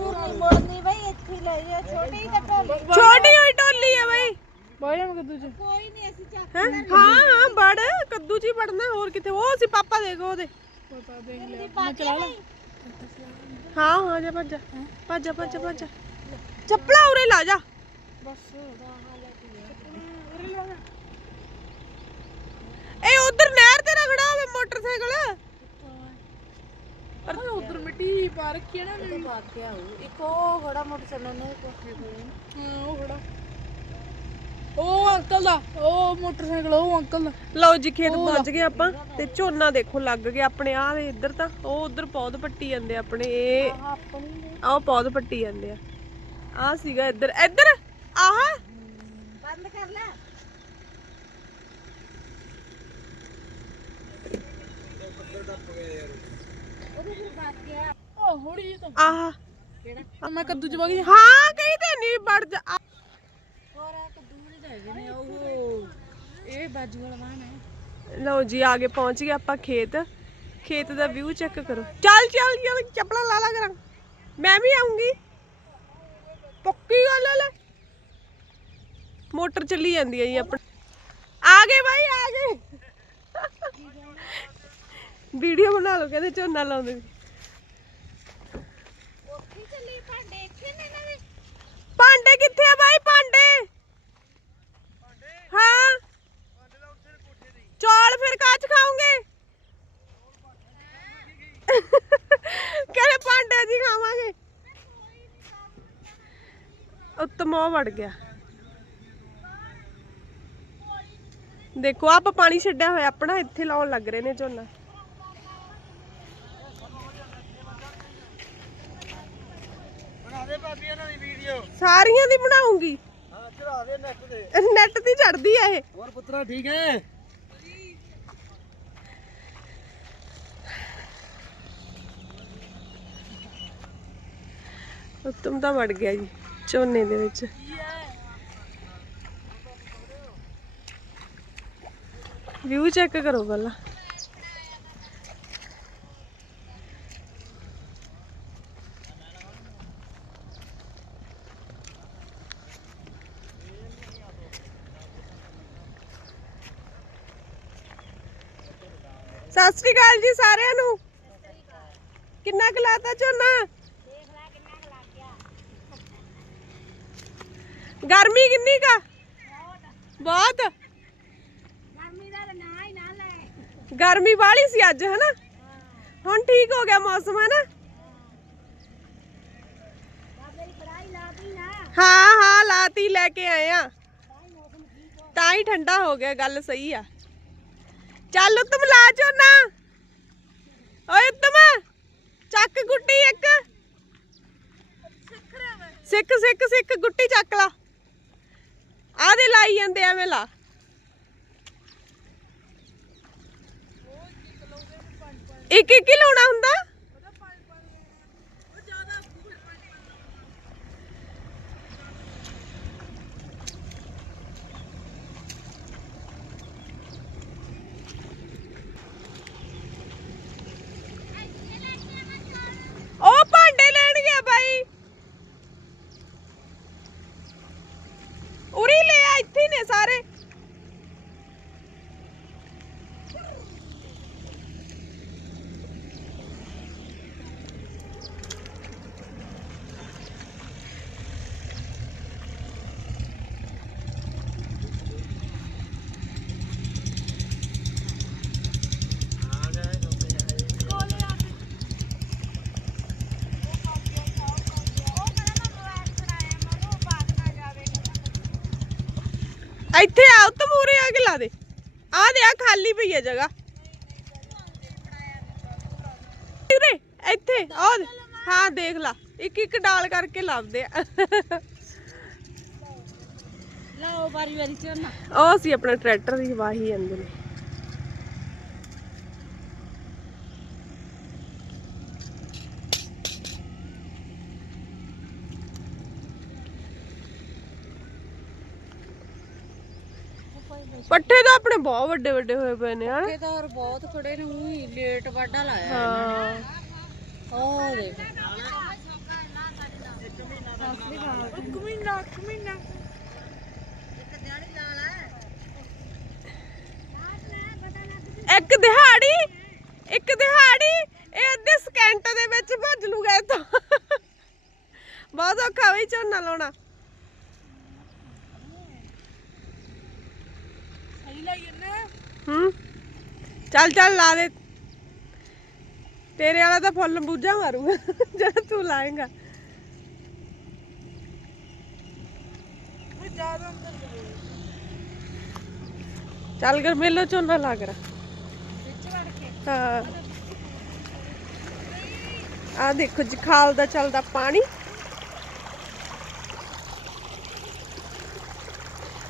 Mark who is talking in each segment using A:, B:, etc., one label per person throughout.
A: ਦੂਰ ਨਹੀਂ ਮੋੜਨੀ ਬਈ ਇੱਥੇ ਹੀ ਲੈ ਜਾ ਛੋਟੀ ਹੀ ਤਾਂ ਢੋਲੀ
B: ਛੋਟੀ ਹੋਈ ਟੋਲੀ ਆ ਬਈ
C: ਬਾਹਰ ਕੱਦੂ ਚ
A: ਕੋਈ ਨਹੀਂ ਅਸੀਂ ਚੱਕ
B: ਹੈਂ? ਹਾਂ ਹਾਂ ਬੜ ਕੱਦੂ ਚ ਹੀ ਪੜਨਾ ਹੋਰ ਕਿਤੇ ਉਹ ਸੀ ਪਾਪਾ ਦੇਖੋ ਉਹਦੇ
C: ਪਤਾ ਦੇਖ ਲਿਆ
A: ਪਾ ਕੇ ਨਹੀਂ
B: ਹਾਂ ਹਾਂ ਜਾ ਭੱਜ ਜਾ ਭੱਜ ਜਾ ਭੱਜ ਜਾ, ਭੱਜ ਜਾ ਚੱਪਲਾਂ ਉਰੇ ਲਾ ਜਾ
C: ਬਸ
B: ਇਹ ਉਧਰ ਨਹਿਰ ਤੇ ਨਾ ਖੜਾ ਹੋਵੇ ਮੋਟਰਸਾਈਕਲ
C: ਪਰ ਉਧਰ ਮਿੱਟੀ ਪਾ ਰੱਖੀ ਹੈ ਨਾ ਉਹਨੇ। ਵੀ।
A: ਪਾ ਕੇ ਆਉ ਇੱਕ ਉਹ ਘੋੜਾ ਮੋਟਰਸਾਈਕਲ ਨੇ ਕੋਠੇ ਕੋਲ
C: ਹਾਂ। ਉਹ ਖੜਾ। ਉਹ ਅੰਕਲ ਦਾ ਉਹ ਮੋਟਰਸਾਈਕਲ ਉਹ ਅੰਕਲ ਦਾ।
B: ਲਓ ਜੀ ਖੇਤ ਪਹੁੰਚ ਗਏ ਆਪਾਂ ਤੇ ਝੋਨਾ ਦੇਖੋ ਲੱਗ ਗਿਆ ਆਪਣੇ ਆਹ ਵੇ ਇੱਧਰ ਤਾਂ ਉਹ ਉਧਰ ਪੌਦ ਪੱਟੀ ਜਾਂਦੇ ਆ ਆਪਣੇ ਇਹ
A: ਆਪਣੀ
B: ਆਹ ਪੌਦ ਪੱਟੀ ਜਾਂਦੇ ਆ। ਆਹ ਸੀਗਾ ਇੱਧਰ ਇੱਧਰ ਆਹ।
A: ਬੰਦ ਕਰ ਲੈ ਉਹਦੇ ਫਿਰ ਬਾਤ ਗਿਆ
C: ਉਹ ਹੋੜੀ ਤਾਂ
B: ਆਹ।
C: ਮੈਂ ਕੱਦੂ ਚ ਵਗ
B: ਹਾਂ ਕਹੀ ਤੇ ਨਹੀਂ ਵੜ ਜਾ। ਆ-
A: ਹੋਰ ਆ ਕੱਦੂ ਤਾਂ ਹੈਗੇ ਨੇ ਉਹ ਇਹ ਬਾਜੂ ਵਾਲਾ ਵਾਹਨ ਹੈ।
B: ਲਓ ਜੀ ਆਗੇ ਪਹੁੰਚ ਗਏ ਆਪਾਂ ਖੇਤ। ਖੇਤ ਦਾ ਵਿਊ ਚੈੱਕ ਕਰੋ। ਚੱਲ ਚੱਲ ਚੱਲ ਚੱਪਲਾਂ ਲਾ ਲਾ ਕਰਾਂ। ਮੈਂ ਵੀ ਆਉਂਗੀ ਪੱਕੀ ਗੱਲ ਲੈ। ਮੋਟਰ ਚੱਲੀ ਜਾਂਦੀ ਹੈ ਜੀ ਆਪਣੀ ਆ ਗਏ ਭਾਈ ਆ ਗਏ ਵੀਡੀਓ ਬਣਾ ਲਓ ਕਹਿੰਦੇ ਝੋਨਾ ਲਾਉਂਦੇ ਸੀ।
A: ਉੱਥੇ ਚੱਲੀ ਭਾਂਡੇ ਇੱਥੇ ਨੇ ਇਹਨਾਂ ਦੇ?
B: ਭਾਂਡੇ ਕਿੱਥੇ ਆ ਭਾਈ ਭਾਂਡੇ? ਹਾਂ। ਚੌਲ ਫਿਰ ਕਾਚ ਖਾਓਗੇ? ਕਹਿੰਦੇ ਭਾਂਡੇ ਜੀ ਖਾਵਾਂਗੇ? ਉੱਤਮ ਉਹ ਵੜ ਗਿਆ। ਦੇਖੋ ਆਪਾਂ ਪਾਣੀ ਛੱਡਿਆ ਹੋਇਆ ਆਪਣਾ ਇੱਥੇ ਲਾਉਣ ਲੱਗ ਰਹੇ ਨੇ ਝੋਨਾ
D: ਬਣਾ ਦੇ ਭਾਬੀ ਇਹਨਾਂ ਦੀ ਵੀਡੀਓ
B: ਸਾਰੀਆਂ ਦੀ ਬਣਾਉਂਗੀ।
D: ਹਾਂ ਚੜਾ ਦੇ ਨੈਟ ਤੇ।
B: ਨੈਟ ਤੇ ਚੜਦੀ ਆ ਇਹ।
D: ਹੋਰ ਪੁੱਤਰਾ ਠੀਕ ਹੈ?
B: ਉੱਤਮ ਤਾਂ ਵੜ ਗਿਆ ਜੀ ਝੋਨੇ ਦੇ ਵਿੱਚ। ਵਿਊ ਚੈੱਕ ਕਰੋ ਪਹਿਲਾਂ। ਸਤਿ ਸ੍ਰੀ ਅਕਾਲ ਜੀ ਸਾਰਿਆਂ ਨੂੰ। ਕਿੰਨਾ ਕੁ ਲਾਤਾ ਝੋਨਾ? ਗਰਮੀ ਕਿੰਨੀ ਕਾ ਬਹੁਤ।
A: ਗਰਮੀ ਦਾ ਨਾ ਹੀ ਨਾ ਲੈ
B: ਗਰਮੀ ਵਾਲੀ ਸੀ ਅੱਜ, ਹਨਾ? ਹੁਣ ਠੀਕ ਹੋ ਗਿਆ ਮੌਸਮ, ਹਨਾ? ਹਾਂ ਹਾਂ, ਲਾਤੀ, ਲੈ ਕੇ ਆਏ ਆ। ਤਾਂ ਹੀ ਠੰਡਾ ਹੋ ਗਿਆ, ਗੱਲ ਸਹੀ ਆ। ਚੱਲ ਉਤਮ ਲਾ ਝੋਨਾ। ਓਏ ਉਤਮ, ਚੱਕ ਗੁੱਟੀ ਇੱਕ। ਸਿੱਖ ਸਿੱਖ ਸਿੱਖ ਗੁੱਟੀ ਚੱਕ ਲਾ। ਆਦੇ ਲਾਈ ਜਾਂਦੇ ਐਵੇਂ ਲਾ ਇੱਕ ਇੱਕ ਹੀ ਲਾਉਣਾ ਹੁੰਦਾ ਉਹ ਭਾਂਡੇ ਲੈਣ ਗਿਆ ਬਾਈ ਉਰੀ ਲੈ ਆ ਇੱਥੇ ਹੀ ਨੇ ਸਾਰੇ ਇੱਥੇ ਆ ਉੱਤ ਮੂਰੇ ਆ ਕੇ ਲਾ ਦੇ। ਆ ਦੇ ਆ ਖਾਲੀ ਪਈ ਹੈ ਜਗ੍ਹਾ। ਉਰੇ ਇੱਥੇ ਆ। ਹਾਂ ਦੇਖ ਲਾ। ਇੱਕ ਇੱਕ ਡਾਲ ਕਰਕੇ ਲਾਉਂਦੇ ਆ।
A: ਲਓ ਵਾਰੀ ਵਾਰੀ ਝੋਨਾ।
B: ਉਹ ਸੀ ਆਪਣਾ ਟਰੈਕਟਰ ਦੀ ਵਾਹੀ ਜਾਂਦੇ ਪੱਠੇ ਤਾਂ ਆਪਣੇ ਬਹੁਤ ਵੱਡੇ ਵੱਡੇ ਹੋਏ ਪਏ ਨੇ ਹਨਾ?
A: ਇਹ ਤਾਂ ਹੋਰ ਬਹੁਤ ਖੜੇ ਨੇ ਉਹੀ ਲੇਟ ਵਾਢਾ ਲਾਇਆ
B: ਹਾਂ।
A: ਉਹ ਦੇਖ।
C: ਕਮੀਨਾ ਕਮੀਨਾ
B: ਇੱਕ ਦਿਹਾੜੀ ਇੱਕ ਦਿਹਾੜੀ ਇਹ ਅੱਧੇ ਸਕਿੰਟ ਦੇ ਵਿੱਚ ਭੱਜ ਲੂਗਾ ਇਹ ਤਾਂ। ਬਹੁਤ ਔਖਾ ਵੀ ਝੋਨਾ ਲਾਉਣਾ
C: ਸਹੀ ਲਾਈ ਜੰਨਾ
B: ਹੂੰ? ਚੱਲ ਚੱਲ ਲਾ ਦੇ। ਤੇਰੇ ਵਾਲਾ ਤਾਂ ਫੁੱਲ ਬੂਝਾ ਮਾਰੂਗਾ ਜਿਹੜਾ ਤੂੰ ਲਾਏਗਾ। ਚੱਲ ਕਰ ਮੇਲੋ ਝੋਨਾ ਲਾ ਕਰ
A: ਵਿੱਚ ਵੜ ਕੇ?
B: ਹਾਂ। ਆ ਦੇਖੋ ਜੀ ਖਾਲ ਦਾ ਚੱਲਦਾ ਪਾਣੀ।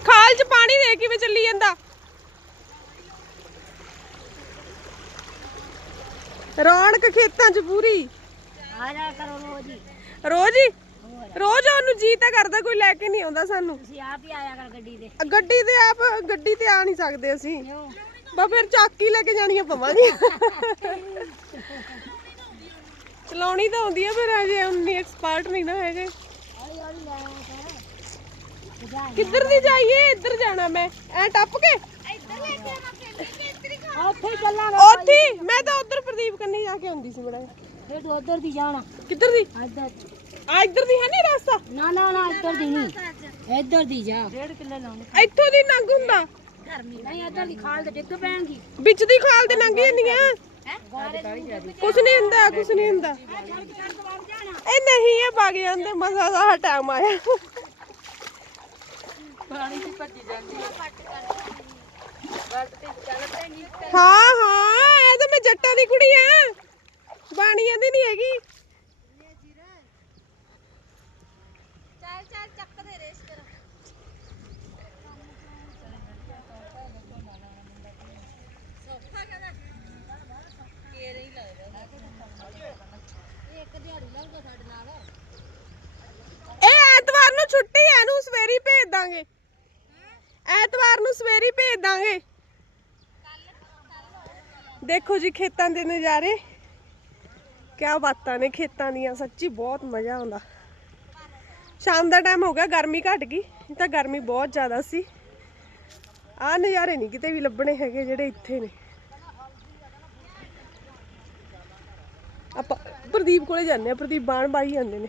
B: ਖਾਲ 'ਚ ਪਾਣੀ ਦੇ ਕਿਵੇਂ ਚੱਲੀ ਜਾਂਦਾ? ਰੌਣਕ ਖੇਤਾਂ 'ਚ ਪੂਰੀ।
A: ਆ ਜਾ ਕਰੋ ਰੋਜ਼ ਹੀ।
B: ਰੋਜ਼ ਹੀ? ਰੋਜ਼ ਉਹਨੂੰ ਜੀ ਤਾਂ ਕਰਦਾ ਕੋਈ ਲੈ ਕੇ ਨਹੀਂ ਆਉਂਦਾ ਸਾਨੂੰ।
A: ਤੁਸੀਂ ਆਪ ਹੀ ਆਇਆ ਕਰ ਗੱਡੀ ਦੇ
B: ਅ, ਗੱਡੀ ਤੇ ਆਪ ਗੱਡੀ ਤੇ ਆ ਨਹੀਂ ਸਕਦੇ ਅਸੀਂ। ਬਾ ਫਿਰ ਚਾਕੀ ਲੈ ਕੇ ਜਾਣੀਆਂ ਪਵਾਂਗੇ ਚਲਾਉਣੀ ਤਾਂ ਆਉਂਦੀ ਆ ਪਰ ਅਜੇ ਉਨੀ ਐਕਸਪਰਟ ਨਹੀਂ ਨਾ ਹੈਗੇ। ਕਿੱਧਰ ਦੀ ਜਾਈਏ? ਇੱਧਰ ਜਾਣਾ ਮੈਂ। ਐ ਟੱਪ ਕੇ
A: ਉੱਥੇ ਚੱਲਾਂ
B: ਉੱਥੇ ਹੀ। ਮੈਂ ਤਾਂ ਉਧਰ ਪ੍ਰਦੀਪ ਕੰਨੀ ਜਾ ਕੇ ਆਉਂਦੀ ਸੀ ਬੜਾ
A: ਫਿਰ ਤੂੰ ਉਧਰ ਦੀ ਜਾਣਾ।
B: ਕਿੱਧਰ ਦੀ?
A: ਇੱਧਰ।
B: ਆ ਇੱਧਰ ਦੀ ਹੈ ਨਹੀਂ ਰਸਤਾ?
A: ਨਾ ਨਾ ਨਾ ਇੱਧਰ ਦੀ ਨਹੀਂ। ਇੱਧਰ ਦੀ ਜਾ। ਡੇਢ ਕਿੱਲੇ ਲਾਉਣੇ।
B: ਇੱਥੋਂ ਦੀ ਨੰਗ ਹੁੰਦਾ?
A: ਨਹੀਂ ਇੱਧਰ ਦੀ ਖਾਲ ਤੇ ਡਿੱਗ ਪੈਣਗੀ।
B: ਵਿੱਚ ਦੀ ਖਾਲ ਦੇ ਨੰਗ ਜਾਂਦੀਆਂ ਕੁਛ ਨਹੀਂ ਹੁੰਦਾ ਕੁਛ ਨਹੀਂ ਹੁੰਦਾ। ਇਹ ਨਹੀਂ ਇਹ ਵਗ ਜਾਂਦੇ ਮਸਾ ਦਾ ਟਾਈਮ ਆਇਆ।
C: ਪਾਣੀ ਦੀ ਭੱਜੀ ਜਾਂਦੀ।
B: ਹਾਂ ਹਾਂ, ਇਹ ਤਾਂ ਮੈਂ ਜੱਟਾਂ ਦੀ ਕੁੜੀ ਆ। ਬਾਣੀਆਂ ਦੀ ਨਹੀਂ ਹੈਗੀ। ਇਹ ਐਤਵਾਰ ਨੂੰ ਛੁੱਟੀ ਹੈ ਇਹਨੂੰ ਸਵੇਰੀ ਭੇਜ ਦਾਂਗੇ। ਐਤਵਾਰ ਨੂੰ ਸਵੇਰੀ ਭੇਜ ਦਾਂਗੇ। ਦੇਖੋ ਜੀ ਖੇਤਾਂ ਦੇ ਨਜ਼ਾਰੇ। ਕਿਆ ਬਾਤਾਂ ਨੇ ਖੇਤਾਂ ਦੀਆਂ, ਸੱਚੀ ਬਹੁਤ ਮਜ਼ਾ ਆਉਂਦਾ। ਸ਼ਾਮ ਦਾ ਟਾਈਮ ਹੋ ਗਿਆ, ਗਰਮੀ ਘਟ ਗਈ, ਨਹੀਂ ਤਾਂ ਗਰਮੀ ਬਹੁਤ ਜ਼ਿਆਦਾ ਸੀ। ਆਹ ਨਜ਼ਾਰੇ ਨਹੀਂ ਕਿਤੇ ਵੀ ਲੱਭਣੇ ਹੈਗੇ ਜਿਹੜੇ ਇੱਥੇ ਨੇ। ਆਪਾਂ ਪ੍ਰਦੀਪ ਕੋਲੇ ਜਾਂਦੇ ਆ ਪ੍ਰਦੀਪ ਬਾਣ ਬਾਈ ਜਾਂਦੇ ਨੇ।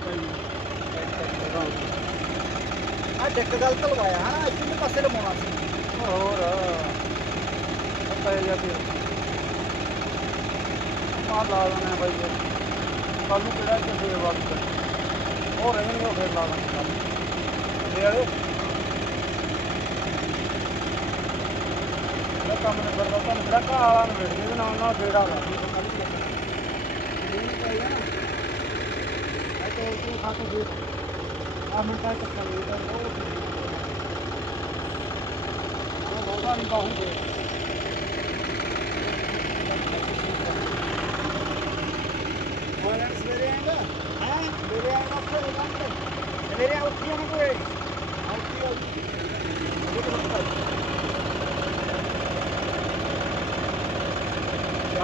B: ਆ
D: ਡੱਕ ਗਲਤ ਲਵਾਇਆ ਹਾਂ ਇੱਥੇ ਪਾਸੇ ਲਵਾਉਣਾ ਸੀ ਹੋਰ ਪਤਾ ਹੀ ਆ ਫਿਰ ਆ ਲਾ ਦੇਣਾ ਬਾਈ ਕੱਲ ਨੂੰ ਕਿਹੜਾ ਇੱਥੇ ਫੇਰ ਵਾਪਸ ਉਹ ਰਹਿਣਗੇ ਉਹ ਫੇਰ ਲਾ ਦੇਣਾ ਕੱਲ ਇਹ ਵਾਲੇ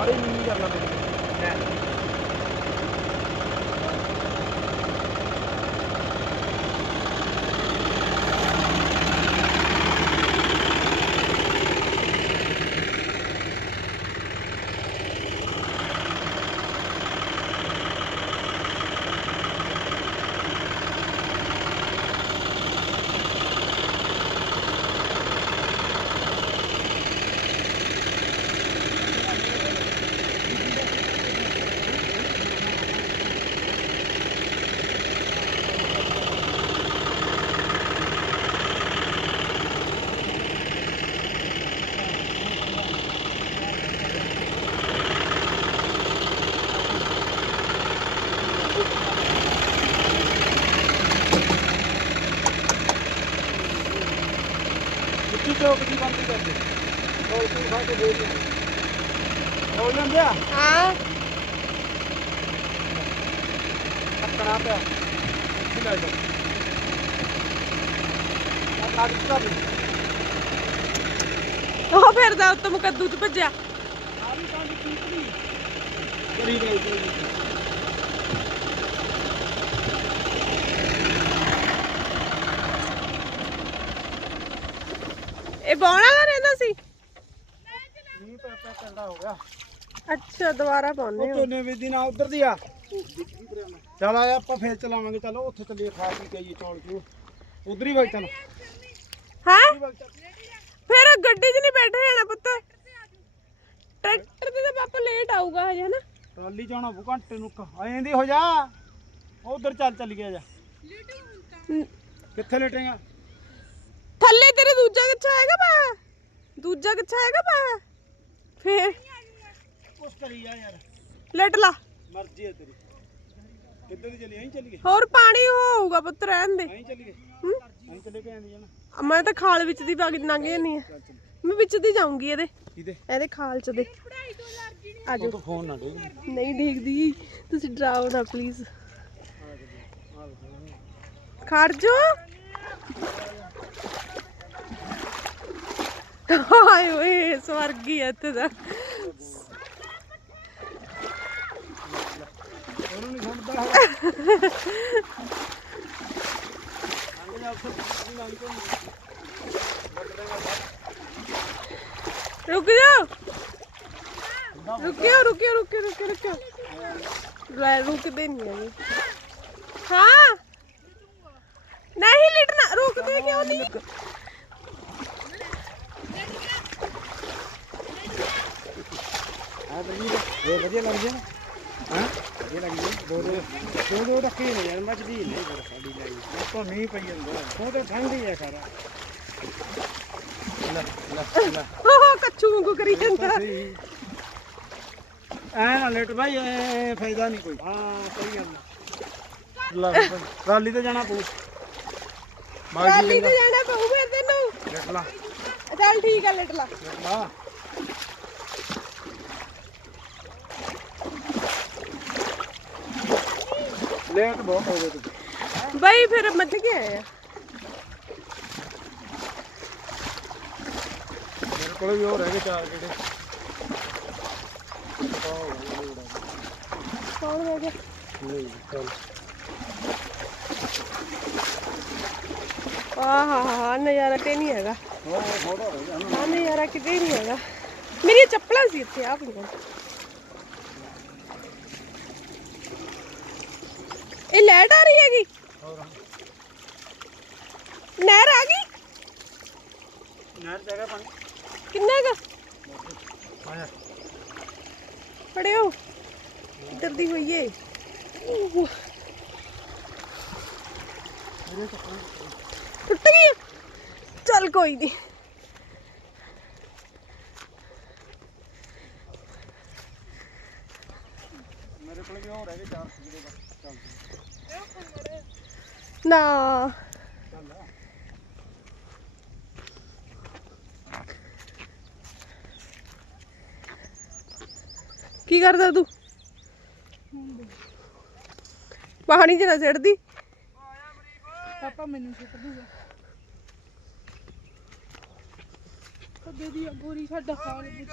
D: ਇਹ ਨਹੀਂ ਕਰਨਾ ਮੈਨੂੰ ਦੀ ਬੰਦ ਕਰ ਦੇ ਹੋਰ ਤੂੰ ਖਾ ਕੇ ਦੇ ਦੇ ਹੋ ਜਾਂਦੇ ਆ
B: ਹਾਂ
D: ਟੱਕਣਾ ਪਿਆ। ਕੀ ਲੈ ਜਾ ਆ ਕਾੜੀ ਕਰ ਦੇ
B: ਉਹ ਫਿਰਦਾ ਉੱਤਮ ਕੱਦੂ ਚ ਭੱਜਿਆ।
D: ਆ ਵੀ ਕਾਂਡੀ ਠੀਕ ਨਹੀਂ। ਕਰੀ ਗਈ
B: ਇਹ ਬੌਣ ਵਾਲਾ ਰਹਿੰਦਾ ਸੀ?
D: ਨਹੀਂ ਪੈ ਪੈ ਕਰਦਾ ਹੋ ਗਿਆ।
B: ਅੱਛਾ ਦੁਬਾਰਾ ਪਾਉਣੇ
D: ਉਹ ਤੋਨੇ ਵੀ ਦਿਨ ਉਧਰ ਦੀ ਆ। ਚਲ ਆਇਆ ਆਪਾਂ ਫੇਰ ਚਲਾਵਾਂਗੇ ਚਲੋ ਉੱਥੇ ਚੱਲੀਏ ਖਾ ਪੀ ਕੇ ਆਈਏ ਚੌਲ ਚੂ ਉਧਰ ਹੀ ਵਗ ਚੱਲ।
B: ਹਾਂ? ਫਿਰ ਗੱਡੀ 'ਚ ਨਹੀਂ ਬੈਠੇ ਜਾਣਾ ਪੁੱਤ। ਟਰੈਕਟਰ ਤੇ ਤਾਂ ਪਾਪਾ ਲੇਟ ਆਊਗਾ ਹਜੇ ਹਨਾ?
D: ਟਰਾਲੀ ਆਉਣਾ ਬੂ ਘੰਟੇ ਨੂੰ ਆਏ ਦੀ ਹੋ ਜਾ। ਉਧਰ ਚੱਲ ਚੱਲ ਗਿਆ ਜਾ। ਕਿੱਥੇ ਲੇਟੇਗਾ
B: ਥੱਲੇ ਤੇਰੇ ਦੂਜਾ ਕਿੱਛਾ ਹੈਗਾ ਪਾ। ਦੂਜਾ ਕਿੱਛਾ ਹੈਗਾ ਪਾ। ਫੇਰ?
D: ਕੁਛ ਕਰੀ ਜਾ ਯਾਰ।
B: ਲੇਟ ਲਾ।
D: ਮਰਜ਼ੀ ਹੈ ਤੇਰੀ। ਕਿੱਧਰ ਦੀ ਚੱਲੀ ਐਂ ਚੱਲੀਏ?
B: ਹੋਰ ਪਾਣੀ ਹੋਊਗਾ ਪੁੱਤ ਰਹਿਣ ਦੇ।
D: ਐਂ ਚੱਲੀਏ?
B: ਹੂੰ?
D: ਐਂ ਚੱਲੇ ਕੇ ਆਂਦੀ ਜਾਣਾ
B: ਮੈਂ ਤਾਂ ਖਾਲ ਵਿੱਚ ਦੀ ਵਗ ਲੰਘ ਜਾਨੀ ਆ। ਮੈਂ ਵਿੱਚ ਦੀ ਜਾਊਂਗੀ ਇਹਦੇ।
D: ਕਿਹਦੇ?
B: ਇਹਦੇ ਖਾਲ ਚ ਦੇ। ਆਜੋ
D: ਤੂੰ ਫੋਨ ਨਾ ਦੇ।
B: ਨਹੀਂ ਦੇਖਦੀ। ਤੁਸੀਂ ਡਰਾਓ ਨਾ ਪਲੀਜ਼ ਖੜ ਜੋ। ਹਾਏ ਓਏ ਸਵਰਗੀ ਆ ਇੱਥੇ ਦਾ
D: ਉਹਨੂੰ ਨਹੀਂ ਸੁਣਦਾ ਹੈਗਾ ਅੰਗ ਜਾ ਉੱਥੇ ਨਹੀਂ ਲੰਘ ਕੇ
B: ਰੁਕ ਜਾ ਰੁਕਿਓ ਰੁਕਿਓ ਰੁਕਿਓ ਰੁਕਿਓ ਰੁਕਿਓ ਲੈ ਰੁਕਦੇ ਨਹੀਂ ਹੈਗੇ ਹਾਂ ਨਹੀਂ ਲਿਟਣਾ ਰੁਕਦੇ ਕਿਉਂ ਨਹੀਂ
D: ਆ ਵਧੀਆ ਲੱਗ ਗਿਆ ਹਾਂ ਵਧੀਆ ਲੱਗ ਗਿਆ ਦੋ ਦੋ ਦੋ ਦੋ ਰੱਖੇ ਨੇ ਯਾਰ ਮੱਝ ਦੀ ਨਹੀਂ ਫਿਰ ਸਾਡੀ ਲਈ ਤੋਂ ਨਹੀਂ ਪਈ ਜਾਂਦਾ ਉਹ ਤਾਂ ਠੰਡੀ ਹੈ ਸਾਰਾ ਲੈ ਲੈ ਲੈ
B: ਉਹ ਕੱਚੂ ਵਾਂਗੂ ਕਰੀ ਜਾਂਦਾ।
D: ਸਹੀ ਐ ਨਾ ਲੇਟ ਭਾਈ ਐ ਫਾਇਦਾ ਨਹੀਂ ਕੋਈ ਹਾਂ ਸਹੀ ਗੱਲ ਲੈ ਟਰਾਲੀ ਤੇ ਜਾਣਾ ਪਊ।
B: ਟਰਾਲੀ ਤੇ ਜਾਣਾ ਪਊ ਫਿਰ ਤੈਨੂੰ।
D: ਲੇਟ ਲਾ।
B: ਚੱਲ ਠੀਕ ਆ ਲਿਟ ਲਾ।
D: ਲੇਟ ਲਾ। ਲੇਟ ਬਹੁਤ ਹੋ ਗਏ ਤੂੰ
B: ਬਈ ਫਿਰ ਮੱਝ ਕੇ ਆਏ ਆ
D: ਮੇਰੇ ਕੋਲ ਵੀ ਹੋਰ ਹੈਗੇ ਚਾਰ ਕਿਹੜੇ
B: ਕੌਣ ਹੋ ਗਿਆ
D: ਨਹੀਂ ਚੱਲ
B: ਆਹ ਹਾ ਹਾ ਨਜ਼ਾਰਾ ਤੇ ਨਹੀਂ ਹੈਗਾ
D: ਹੋਰ ਥੋੜਾ ਹੋ ਗਿਆ
B: ਆ ਨਜ਼ਾਰਾ ਕਿਤੇ ਨਹੀਂ ਹੈਗਾ ਮੇਰੀਆਂ ਚੱਪਲਾਂ ਸੀ ਇੱਥੇ ਆ ਪਈਆਂ ਇਹ ਲੈਟ ਆ ਰਹੀ ਹੈਗੀ?
D: ਹੋਰ
B: ਨਹਿਰ ਆ ਗਈ?
D: ਨਹਿਰ ਜਗ੍ਹਾ ਪਾਣੀ।
B: ਕਿੰਨਾ
D: ਆਇਆ।
B: ਫੜਿਓ। ਇੱਧਰ ਦੀ ਹੋਈਏ ਓਹ। ਟੁੱਟ ਗਈ? ਚੱਲ ਕੋਈ ਨਹੀਂ
D: ਮੇਰੇ ਕੋਲ ਵੀ ਹੋਰ ਹੈਗੇ ਚਾਰ। ਚੱਲ
B: ਕੀ ਕਰਦਾ ਤੂੰ? ਪਾਣੀ ਚ ਨਾ ਸਿੱਟਦੀ।
C: ਪਾਪਾ ਮੈਨੂੰ ਸੁੱਟ ਦੂਗਾ। ਅੱਗੇ ਦੀ ਬੋਰੀ ਸਾਡਾ ਹਾਲ ਪੁੱਛਦੀ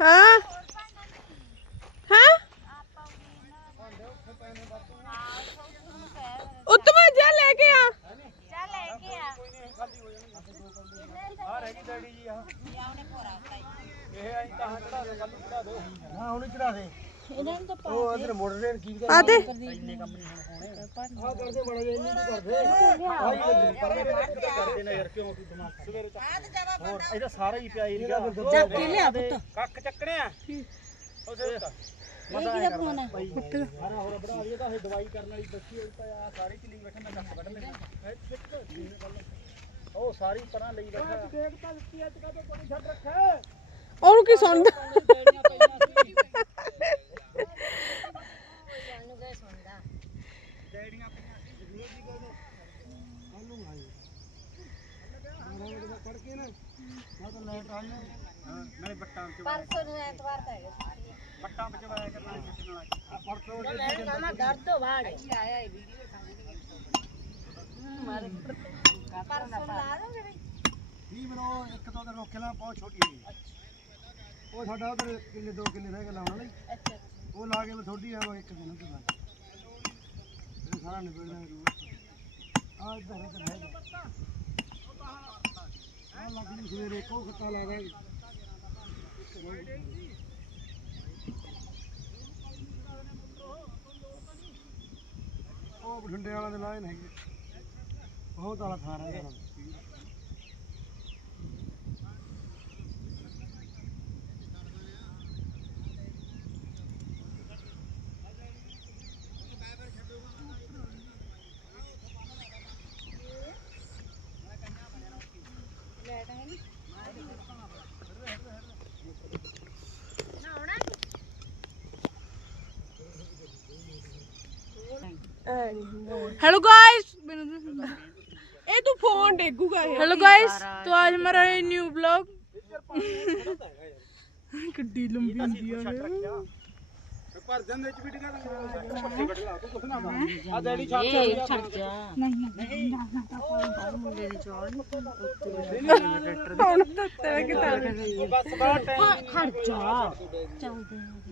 B: ਹਾਂ ਹਾਂ ਉੱਤਮ ਜਾ ਲੈ ਕੇ ਆ
D: ਆ ਰਹਿ ਗਈ ਡੈਡੀ ਜੀ ਆ ਇਹ ਆਈ ਤਾਂ ਚੜਾ ਦੇ ਕੱਲ ਨੂੰ ਚੜਾ ਦੇ ਹਾਂ ਹੁਣੇ ਚੜਾ ਦੇ
C: ਇਹਨਾਂ ਨੂੰ ਤਾਂ
D: ਉਹ ਇਧਰ ਮੋੜ ਰਹੇ ਕੀ
B: ਆ ਦੇ
D: ਇੰਨੇ ਕੰਮ ਨਹੀਂ ਹੋਣੇ ਆ ਕਰਦੇ ਬੜਾ ਜੇ ਇੰਨੀ ਨਹੀਂ ਕਰਦੇ ਆਈ ਲੱਗੀ ਕਰਦੇ ਨਾ ਯਾਰ ਕਿਉਂ ਤੂੰ ਦਿਮਾਗ ਸਵੇਰੇ ਚੱਕ ਹੋਰ ਇਹਦਾ ਸਾਰਾ ਹੀ ਪਿਆ ਏਰੀਆ ਚੱਕ ਕੇ ਲਿਆ ਪੁੱਤ। ਕੱਖ ਚੱਕਣੇ ਆ। ਉਹ ਸੇ ਇਹ ਕਿਹਦਾ ਫੋਨ ਹੈ ਪੁੱਤ ਹਾਂ ਹੋਰ ਬੜਾ ਇਹ ਤਾਂ ਇਹ ਦਵਾਈ ਕਰਨ ਵਾਲੀ ਬੱਚੀ ਉਹ ਤਾਂ ਆ ਸਾਰੀ ਚਲੀ ਬੈਠਾ ਮੈਂ ਕੱਖ ਕੱਢ ਲੈਣਾ ਉਹ ਸਾਰੀ ਪਰਾਂ ਲਈ ਬੈਠਾ। ਦੇਖ ਤਾਂ ਦਿੱਤੀ ਅੱਜ ਕਦੋਂ ਕੋਈ ਛੱਡ ਰੱਖੇ
B: ਉਹਨੂੰ ਕੀ ਸੁਣਦਾ?
D: ਨਾਲੇ ਬੱਟਾਂ ਚ ਪਰਸੋਂ ਨੂੰ ਐਤਵਾਰ ਤਾਂ ਹੈਗਾ ਬੱਟਾਂ ਵਿੱਚ ਵਾਇਆ ਕਰਨਾ ਕਿਸੇ ਨਾਲ ਪਰਸੋਂ ਵੀ ਬਣੋ ਇੱਕ ਦੋ ਦਿਨ ਰੋਕੇ ਲਾ ਬਹੁਤ ਛੋਟੀ ਹੈ ਉਹ ਸਾਡਾ ਉਧਰ ਕਿੱਲੇ ਦੋ ਕਿੱਲੇ ਰਹਿ ਗਏ ਲਾਉਣ ਲਈ ਅੱਛਾ ਉਹ ਲਾ ਕੇ ਮੈਂ ਥੋੜੀ ਆ ਇੱਕ ਦਿਨ ਤੇ ਲਾ ਇਹ ਸਾਰਾ ਨਿਬੜਨਾ ਹੈ ਆ ਇੱਧਰ ਇੱਧਰ ਰਹਿ ਗਿਆ ਆ ਲੱਗ ਜੂ ਸਵੇਰੇ ਕੋ ਖੱਤਾ ਲਾ ਦਾਂਗੇ ਉਹ ਬਠਿੰਡੇ ਵਾਲਾ ਦੇ ਲਾਏ ਨਹੀਂ। ਬਹੁਤ ਆਲਾ ਥਾਂ ਰਹਿ ਗਿਆ
C: हेलो गाइस
B: ਇਹ ਤੂੰ ਫੋਨ ਡੇਗੂਗਾ ਇਹ
C: हेलो गाइस तो आज हमारा ये न्यू ब्लॉग किड्डी लंबी हुंदी है
D: ਪਰ ਦਿਨ ਵਿੱਚ ਵੀ ਟਿਕਾ ਪੱਠੇ ਵੱਢ ਲਾ ਤੂੰ ਕੁਛ ਨਾ ਮਾਰ ਆ ਡੈਡੀ ਛੱਡ ਇਹ ਛੱਡ ਜਾ
B: ਹੁਣ ਦੱਸਿਆ ਕਿਤਾ
D: ਬਸ ਬਾਹਰ ਟਾਈਮ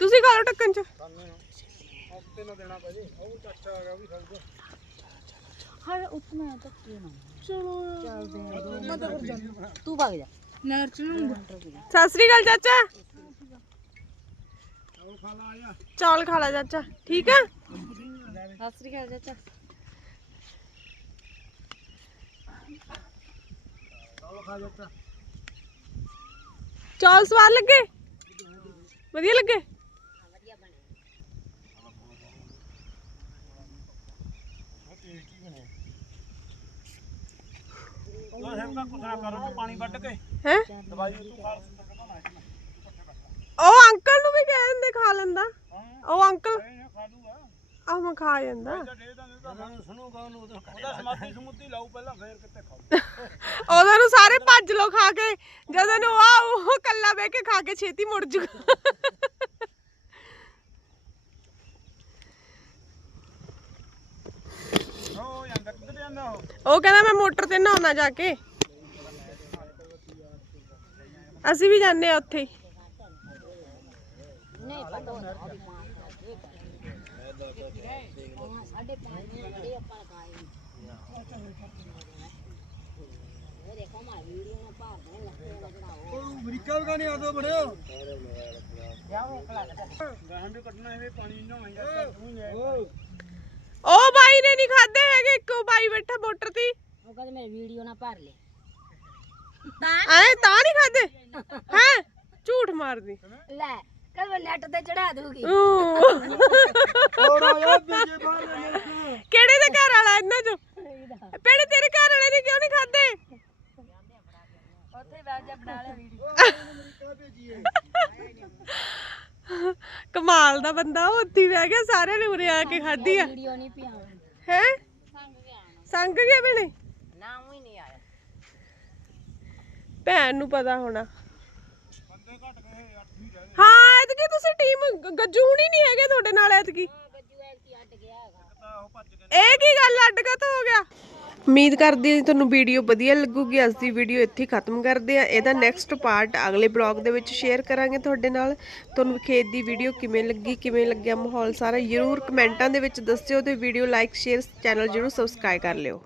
B: ਤੁਸੀਂ ਖਾ ਲਓ ਟੱਕਣ ਚ
D: ਹਫਤੇ ਨਾ ਦੇਣਾ ਭਾਜੀ ਉਹ ਚਾਚਾ ਆ ਗਿਆ ਵੀ ਖੜ ਜਾ
A: ਹਾਏ ਉਤਨਾ ਤੱਕੀ ਨਾ
C: ਚਲੋ ਚੱਲਦੇ ਆ ਮਦਦ ਕਰ
A: ਤੂੰ ਭਾਗ ਜਾ
C: ਨਰਚ ਨੂੰ
B: ਸਤਿ ਸ੍ਰੀ ਅਕਾਲ ਚਾਚਾ ਚੌਲ ਖਾ ਲਾ ਚਾਚਾ ਠੀਕ ਆ
A: ਸਤਿ ਸ੍ਰੀ ਅਕਾਲ ਚਾਚਾ
B: ਚੌਲ ਸਵਾਦ ਲੱਗੇ ਵਧੀਆ ਲੱਗੇ ਹੈ? ਉਹ ਅੰਕਲ ਨੂੰ ਵੀ ਕਹਿ ਦਿੰਦੇ ਖਾ ਲੈਂਦਾ। ਉਹ ਅੰਕਲ? ਆਹ ਮੈਂ ਖਾ ਜਾਂਦਾ।
D: ਉਹਦਾ
B: ਨੂੰ ਸਾਰੇ ਭੱਜ ਲੋ ਖਾ ਕੇ। ਜਦੋਂ ਨੂੰ ਆ ਉਹ ਕੱਲਾ ਬਹਿ ਕੇ ਖਾ ਕੇ ਛੇਤੀ ਮੁੜ ਜੂਗਾ
D: ਹੋ ਜਾਂਦਾ ਕਿੱਧਰ ਜਾਂਦਾ ਉਹ
B: ਉਹ ਕਹਿੰਦਾ ਮੈਂ ਮੋਟਰ ਤੇ ਨਹਾਉਣਾ ਜਾ ਕੇ। ਅਸੀਂ ਵੀ ਜਾਂਦੇ ਆ ਉੱਥੇ। ਹੀ।
D: ਉਹ। ਅਮਰੀਕਾ ਵੀ ਨਹੀਂ ਆਦਾ ਬੜਿਓ ਗਾਹਾਂ ਦੇ ਕੱਢਣਾ ਇਹ ਪਾਣੀ ਨਹਾਏਗਾ ਤੂੰ ਹੀ ਲੈ
B: ਉਹ ਬਾਈ ਨੇ ਨਹੀਂ ਖਾਦੇ ਹੈਗੇ ਇੱਕੋ ਬਾਈ ਬੈਠਾ ਮੋਟਰ ਤੇ।
A: ਉਹ ਕਹਿੰਦੇ ਮੇਰੀ ਵੀਡੀਓ ਨਾ ਭਰ ਲੈ।
B: ਐ ਤਾਂ ਨਹੀਂ ਖਾਦੇ ਹੈ? ਝੂਠ ਮਾਰਦੀ।
A: ਲੈ ਕਦ ਮੈਂ ਨੈਟ ਤੇ ਚੜਾ ਦੂਗੀ।
B: ਊ।
D: ਹੋਰ ਆਇਆ ਬੀਜੇ ਬਾਹਰ ਲੈ ਲੈ
B: ਕਿਹੜੇ ਦੇ ਘਰ ਵਾਲਾ ਇਹਨਾਂ ਚੋਂ? ਭੈਣੇ ਤੇਰੇ ਘਰ ਵਾਲੇ ਨੇ ਕਿਉਂ ਨਹੀਂ ਖਾਦੇ
A: ਉੱਥੇ ਬੈਠ ਜਾ ਬਣਾ ਲੈ ਵੀਡੀਓ।
D: ਅਮਰੀਕਾ ਭੇਜੀਏ।
B: ਕਮਾਲ ਦਾ ਬੰਦਾ ਉਹ ਉੱਥੇ ਹੀ ਬਹਿ ਗਿਆ ਸਾਰਿਆਂ ਨੇ ਉਰੇ ਆ ਕੇ ਖਾਧੀ ਆ।
A: ਵੀਡੀਓ ਨਹੀਂ ਪਿਆਉਂ
B: ਹੈ? ਸੰਗ ਗਿਆ ਭੈਣੇ?
A: ਨਾ ਹੀ ਨਹੀਂ ਆਇਆ।
B: ਭੈਣ ਨੂੰ ਪਤਾ ਹੋਣਾ।
D: ਬੰਦੇ ਘਟ ਗਏ ਅੱਠ ਹੀ ਰਹਿ
B: ਹਾਂ ਐਤਕੀ ਤੁਸੀਂ ਟੀਮ ਗੱਜੂ ਹੁਣੀ ਨਹੀਂ ਹੈਗੇ ਤੁਹਾਡੇ ਨਾਲ ਐਤਕੀ।
A: ਗੱਜੂ ਅੱਡ ਗਿਆ ਹੈਗਾ।
D: ਉਹ
B: ਇਹ ਕੀ ਗੱਲ ਅੱਡ ਕਾ ਹੋ ਗਿਆ? ਉਮੀਦ ਕਰਦੇ ਹਾਂ ਜੀ ਤੁਹਾਨੂੰ ਵੀਡੀਓ ਵਧੀਆ ਲੱਗੂਗੀ। ਅੱਜ ਦੀ ਵੀਡੀਓ ਇੱਥੇ ਖਤਮ ਕਰਦੇ ਆ ਇਹਦਾ ਨੈਕਸਟ ਪਾਰਟ ਅਗਲੇ ਬਲੌਗ ਦੇ ਵਿੱਚ ਸ਼ੇਅਰ ਕਰਾਂਗੇ ਤੁਹਾਡੇ ਨਾਲ। ਤੁਹਾਨੂੰ ਖੇਤ ਦੀ ਵੀਡੀਓ ਕਿਵੇਂ ਲੱਗੀ, ਕਿਵੇਂ ਲੱਗਿਆ ਮਾਹੌਲ ਸਾਰਾ ਜਰੂਰ ਕਮੈਂਟਾਂ ਦੇ ਵਿੱਚ ਦੱਸਿਓ ਤੇ ਵੀਡੀਓ ਲਾਈਕ ਸ਼ੇਅਰ ਚੈਨਲ ਜਰੂਰ ਸਬਸਕ੍ਰਾਈਬ ਕਰ ਲਿਓ।